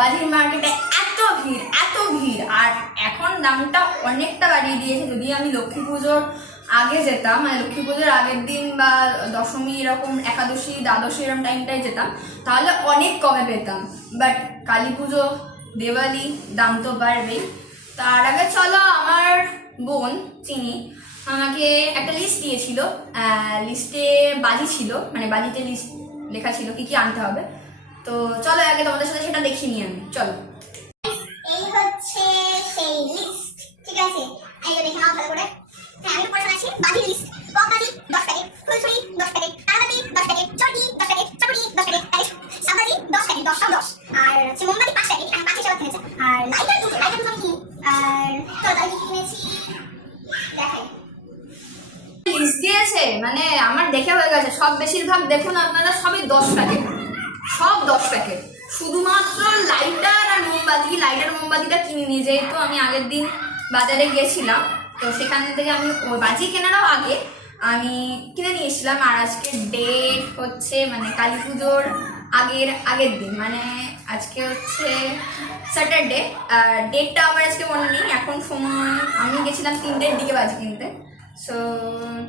বাজির মার্কেটে এত ভিড় আর এখন দামটা অনেকটা বাড়িয়ে দিয়েছে। যদি আমি লক্ষ্মী পুজোর আগে যেতাম, মানে লক্ষ্মী পুজোর আগের দিন বা দশমী এরকম একাদশী দ্বাদশী এরকম টাইমটায় যেতাম তাহলে অনেক কমে পেতাম, বাট কালী পুজো দেওয়ালি দাম তো বাড়বেই। তার আগে চলো, আমার বোন চিনি আমাকে একটা লিস্ট দিয়েছিল, লিস্টে বাজি ছিল, মানে বাজিতে লিস্ট লেখা ছিল কি কি আনতে হবে। তো চলো আগে তোমাদের সাথে সেটা দেখিয়ে নিই আমি, চলো। এই হচ্ছে সেই লিস্ট, ঠিক আছে? এই যে দেখে নাও ভালো করে। হ্যাঁ, আমি পড়ে আছি বাজি লিস্ট। পপ বাজি 10 প্যাকেট, ফুলছুরি 10 প্যাকেট, তারাবাতি 10 প্যাকেট, চটি 10 প্যাকেট, চাকুরি 10 প্যাকেট, সাবাজি 10 প্যাকেট, 10 সব 10। আর হচ্ছে মোমবাতি 5 প্যাকেট, আমি 5 হিসেবে কিনেছি। আর লাইটার দুটো আমি কিনি। আর তো তাই কিনেছি, দেখাই। লিস্ট দিয়েছে মানে আমার দেখে হয়ে গেছে। সব বেশিরভাগ দেখুন আপনারা সবই 10 প্যাকেট, সব 10 প্যাকেট। শুধুমাত্র লাইটার আর মোমবাতি, লাইটার মোমবাতিটা কিনিনি, যেহেতু আমি আগের দিন বাজারে গিয়েছিলাম তো সেখান থেকে আমি বাজি কেনারও আগে আমি কিনে নিয়েছিলাম। আর আজকে ডেট হচ্ছে মানে কালী পুজোর আগের দিন, মানে আজকে হচ্ছে স্যাটারডে। আর ডেটটা আমার আজকে মনে নেই। এখন সময় আমি গেছিলাম 3টের দিকে বাজি কিনতে। সো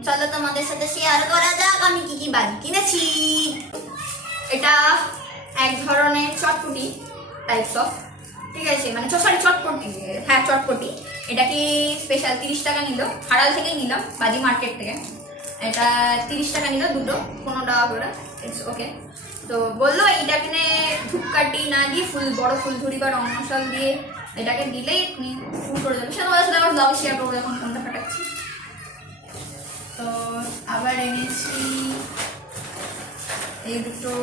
চলো তোমাদের সাথে শেয়ার করা যাক আমি কি কি বাজি কিনেছি। এটা এক ধরনের চটপটি টাইপস অফ, ঠিক আছে? মানে সরি চটপটি, হ্যাঁ চটপটি। এটা কি স্পেশাল 30 টাকা নিল, হারাল থেকেই নিলাম, বাজি মার্কেট থেকে। এটা 30 টাকা নিল দুটো, 15 টাকা করে, ইটস ওকে। তো বললো এইটা কিনে ধূপকাঠি না দিয়ে বড় ফুলঝুরি বা রং মশাল দিয়ে এটাকে দিলেই ফুল করে যাবে। সে তোমাদের সাথে আবার ব্লগ শেয়ার করবো যখন ফোনটা ফাটাচ্ছি। তো আবার এনেছি এই দুটো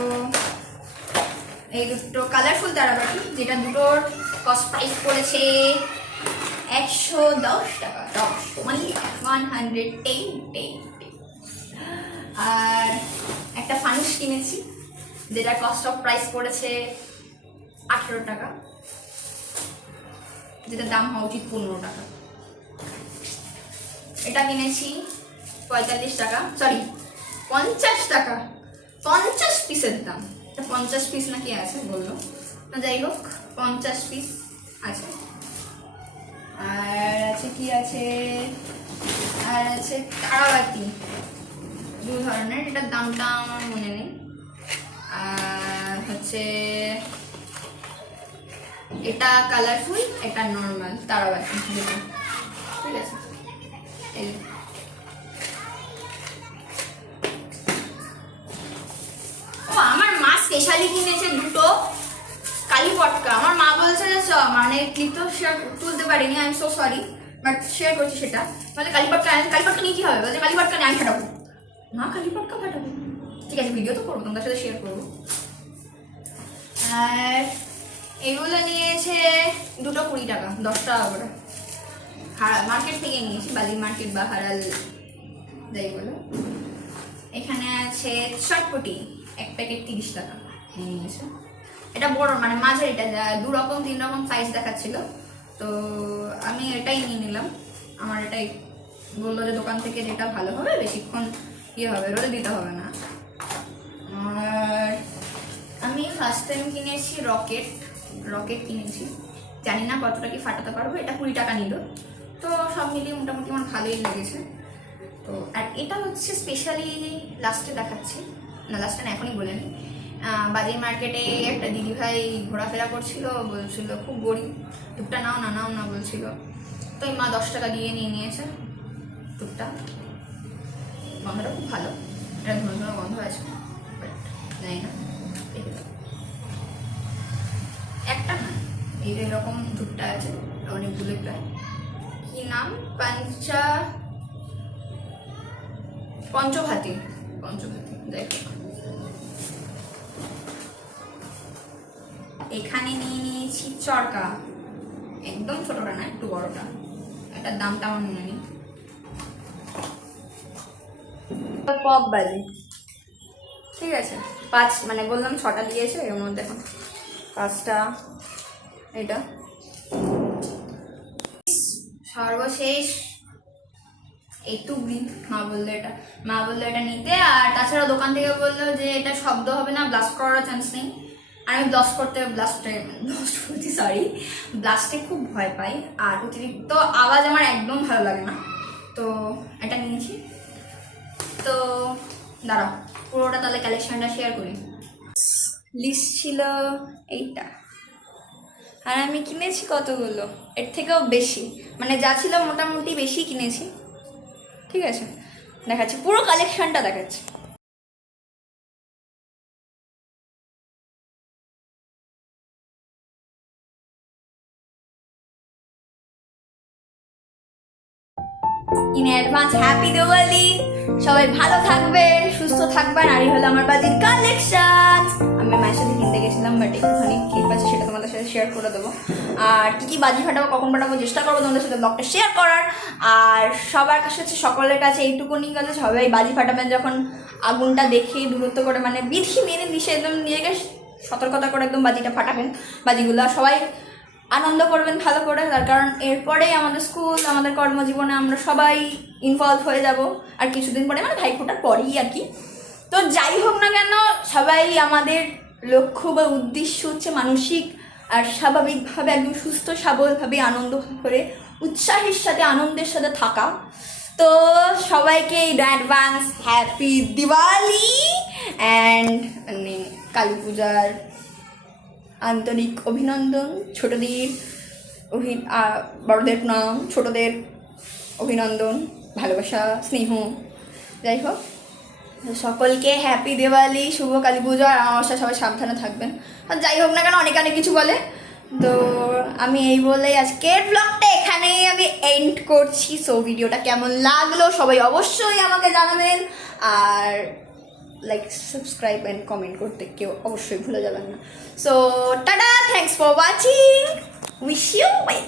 কালারফুল তারাবাতি, যেটা দুটোর কস্ট প্রাইস পড়েছে 110 টাকা, 10 মানে 110। আর একটা ফানুস কিনেছি যেটা কস্ট অফ প্রাইস পড়েছে 18 টাকা, যেটা দাম হওয়া উচিত 15 টাকা। এটা কিনেছি 45 টাকা, সরি 50 টাকা, 50 পিসের দাম। 50 পিস নাকি আছে বললো, যাই হোক 50 পিস আছে। আর আছে কি আছে, আর আছে তারাবাতি 2 ধরনের, এটার দামটা আমার মনে নেই। আর হচ্ছে এটা কালারফুল, এটা নর্মাল তারাবাতি দুটো, ঠিক আছে? এই আমার মা স্পেশালি কিনেছে দুটো কালী পটকা। আমার মা বলছে যে মানে ক্লিপ তো শেয়ার তুলতে পারিনি, I am so sorry, but share করছি সেটা। তাহলে কালী পটকা নিয়ে কি হবে? বলছে কালী পটকা নিয়ে আমি ফাটাবো। মা কালী পটকা ফাটাবো, ঠিক আছে ভিডিও তো করবো, তোমাদের সাথে শেয়ার করবো। আর এগুলো নিয়েছে দুটো 20 টাকা, 10 টাকা করে। মার্কেট থেকে নিয়েছি, বালি মার্কেট বা হারাল যাই বলো। এখানে আছে চটপটি, এক প্যাকেট 30 টাকা নিয়েছে। এটা বড় মানে মাঝারিটা, 2 রকম 3 রকম সাইজ দেখাচ্ছিল, তো আমি এটাই নিয়ে নিলাম। আমার এটাই বললো যে দোকান থেকে যেটা ভালো হবে, বেশিক্ষণ ইয়ে হবে, রোদে দিতে হবে না। আর আমি ফার্স্ট টাইম কিনেছি রকেট কিনেছি, জানি না কতটা কি ফাটাতে পারবো। এটা 20 টাকা নিল, তো সব মিলিয়ে মোটামুটি আমার ভালোই লেগেছে। তো আর এটা হচ্ছে স্পেশালি লাস্টে দেখাচ্ছি, না লাস্টে না এখনই বলে নিই। বাজির মার্কেটে একটা দিদিভাই ঘোরাফেরা করছিল, বলছিল খুব গরিব, টুকটা নাও না বলছিল। তো মা 10 টাকা দিয়ে নিয়ে নিয়েছে টুকটা। গন্ধটা খুব ভালো, এটা ধরনের গন্ধ আছে, বাট জানি না, একটা না এই এরকম ধূপটা আছে অনেকগুলো, প্রায় কি নাম পঞ্চভাতি দেখো। এখানে নিয়ে নিয়েছি চরকা, একদম ছোটটা না, একটু বড়টা। এটার দামটা আমার মনে নেই। পপ বাজি, ঠিক আছে 5 মানে বললাম 6টা দিয়েছে, এর মধ্যে এখন 5টা। এটা সর্বশেষ এইটুকু মা বললো এটা নিতে। আর তাছাড়া দোকান থেকে বললো যে এটা শব্দ হবে না, ব্লাস্ট করার চান্স নেই। আর আমি ব্লাস্টে খুব ভয় পাই, আর অতিরিক্ত আওয়াজ আমার একদম ভালো লাগে না। তো এটা নিয়েছি। তো দাঁড়াও পুরোটা তাহলে কালেকশনটা শেয়ার করি। লিস্ট ছিল এইটা, আর আমি কিনেছি কতগুলো, এর থেকেও বেশি, মানে যা ছিল মোটামুটি বেশি কিনেছি। ঠিক আছে, দেখাচ্ছি পুরো কালেকশনটা দেখাচ্ছি। In advance happy Diwali. সবাই ভালো থাকবেন, সুস্থ থাকবেন। আর এই হলো আমার বাজির কালেকশন। আমি মায়ের সাথে কিনতে গেছিলাম, বাট একটুখানি ক্লিপ আছে, সেটা তোমাদের সাথে শেয়ার করে দেবো। আর কী কী বাজি ফাটাবো, কখন ফাটাবো, চেষ্টা করবো তোমাদের সাথে ব্লগটা শেয়ার করার। আর সবার কাছে হচ্ছে, সকলের কাছে এইটুকুনি গেলে সবাই বাজি ফাটাবেন যখন আগুনটা দেখে দূরত্ব করে, মানে বিধি মেনে নিষে একদম নিজেকে সতর্কতা করে একদম বাজিটা ফাটাবেন। বাজিগুলো সবাই আনন্দ করবেন ভালো করে, তার কারণ এরপরেই আমাদের স্কুল, আমাদের কর্মজীবনে আমরা সবাই ইনভলভ হয়ে যাব। আর কিছুদিন পরে, মানে ভাইফোঁটার পরেই আর কি। তো যাই হোক না কেন, সবাই আমাদের লক্ষ্য বা উদ্দেশ্য হচ্ছে মানসিক আর স্বাভাবিকভাবে একদম সুস্থ সবলভাবে আনন্দ করে উৎসাহের সাথে আনন্দের সাথে থাকা। তো সবাইকে অ্যাডভান্স হ্যাপি দিওয়ালি অ্যান্ড মানে কালী পূজার আন্তরিক অভিনন্দন। ছোটদের বড়দের প্রণাম, ছোটদের অভিনন্দন, ভালোবাসা, স্নেহ। যাই হোক, সকলকে হ্যাপি দিওয়ালি, শুভ কালী পুজো আর অমাবস্যা। সবাই সাবধানে থাকবেন। আর যাই হোক না কেন, অনেক কিছু বলে। তো আমি এই বলেই আজকের ব্লগটা এখানেই আমি এন্ড করছি। সো ভিডিওটা কেমন লাগলো সবাই অবশ্যই আমাকে জানাবেন। আর লাইক, সাবস্ক্রাইব অ্যান্ড কমেন্ট করতে কেউ অবশ্যই ভুলে যাবেন না। So ta-ta, thanks for watching, wish you well.